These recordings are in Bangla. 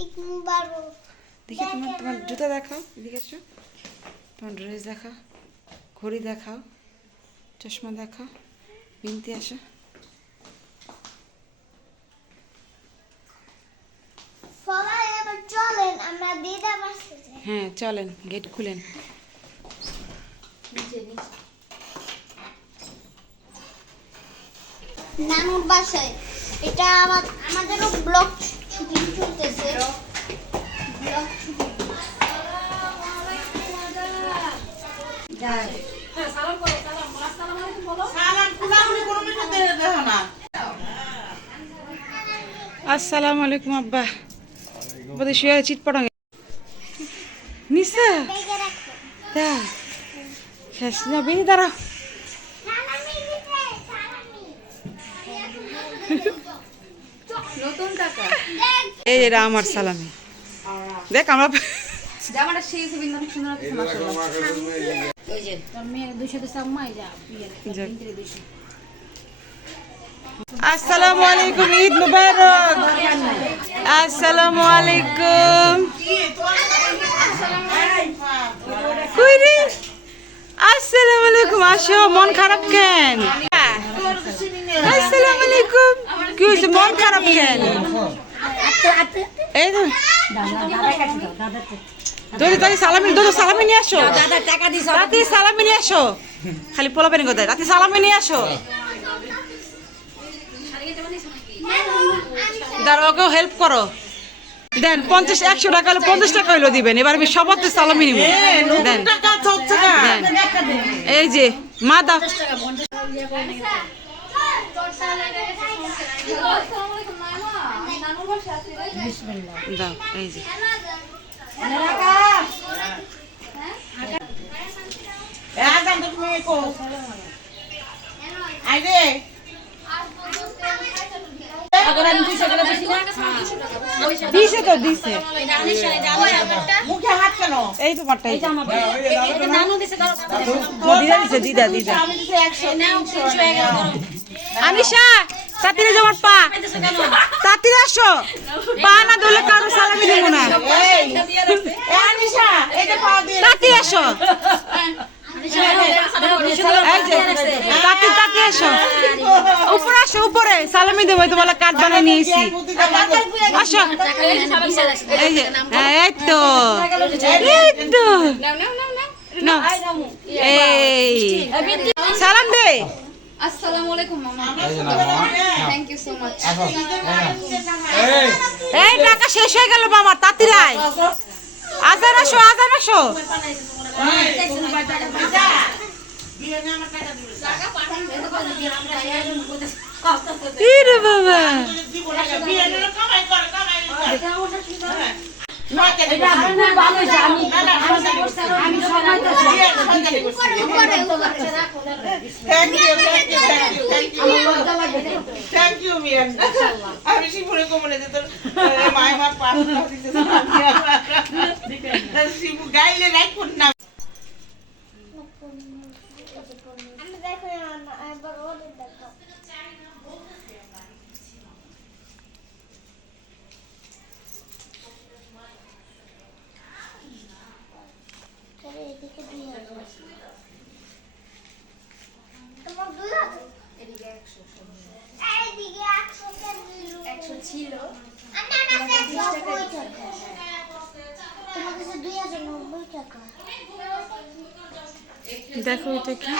দেখি তোমার জুতা দেখাও, এদিকে এসো। তোমার ড্রেস দেখাও, ঘড়ি দেখাও, চশমা দেখাও, বিনতি আসো। হ্যাঁ চলেন, গেট খুলেন। নানুর বাসায় এটা আমাদেরও ব্লগ শুটিং চলতেছে। ব্লগ শুটিং আসসালামু আলাইকুম আব্বা। বোধহয় শুয়ে চিট পড়া নিসা তা শেষ না বেনি দাঁড়াও। নতুন টাকা এই যে আমার সালামি দেখ আমরা জামাটা সেই খুব অনেক সুন্দর আছে মাশাআল্লাহ। ওই যে তোর মেয়ের 200 দিছে আম্মা এই যা বিয়ের 200। আসসালামু আলাইকুম, ঈদ মুবারক। আসসালামু আলাইকুম। কই রে? আসসালামু আলাইকুম। আসো, মন খারাপ কেন? আসসালামু আলাইকুম। কি হয়েছে, মন খারাপ কেন? এই তো দাদি সালামি নিয়ে আসো। দাদি সালামি নিয়ে আসো। খালি পোলা পেনি কোথায়? দাদি সালামি নিয়ে আসো। দাঁড়াও, হেল্প করো। দেন 50-100 টাকা হলে 50 টাকা হইলো দিবেন। এবার আমি সবার সালামি নিব। দেন এই যে মা দাও। দাও এই যে দিছে তো দিছে। এই তো পাট্টা দিদা দিদা আনিশা তাতিরে যাওয়ার পা তাতিরে আসো। পা না ধরলে কারো সালামি দিব না। তাতি আসো, তাতি আসো, উপরে আসো, উপরে সালামি দেবো। তো বলে কাঠ বানিয়ে নিয়েছি। আসো এই যে এই তো এই তো এই সালাম দে। আসসালামু আলাইকুম মামা। Thank you so much. এই টাকা শেষ হয়ে গেল মামা, তাড়াতাড়ি আয়। আজান আসো, আজান আসো। ইরে বাবা আমি শিবুরে কমলে যে তোর মায় মা পাস শিবু গাইলে রাখুন না। ছিল দেখো এটা কি?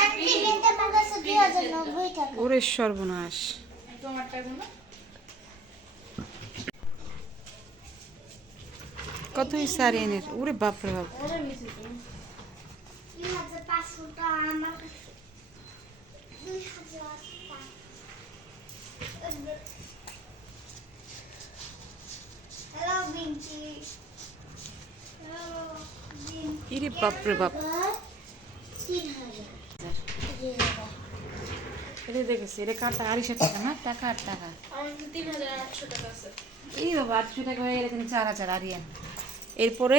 ওরে সর্বনাশ। কতই সারি এনের, ওরে বাপরে বাপ। ইরে বাপরে বাপ। এটা দেখেছি, এটা কাটা 250 টাকা না? টাকা 8 টাকা। 3100 টাকা আছে। এই বাবা 800 টাকা হয়ে গেলে 4000 আরিয়ান। এরপরে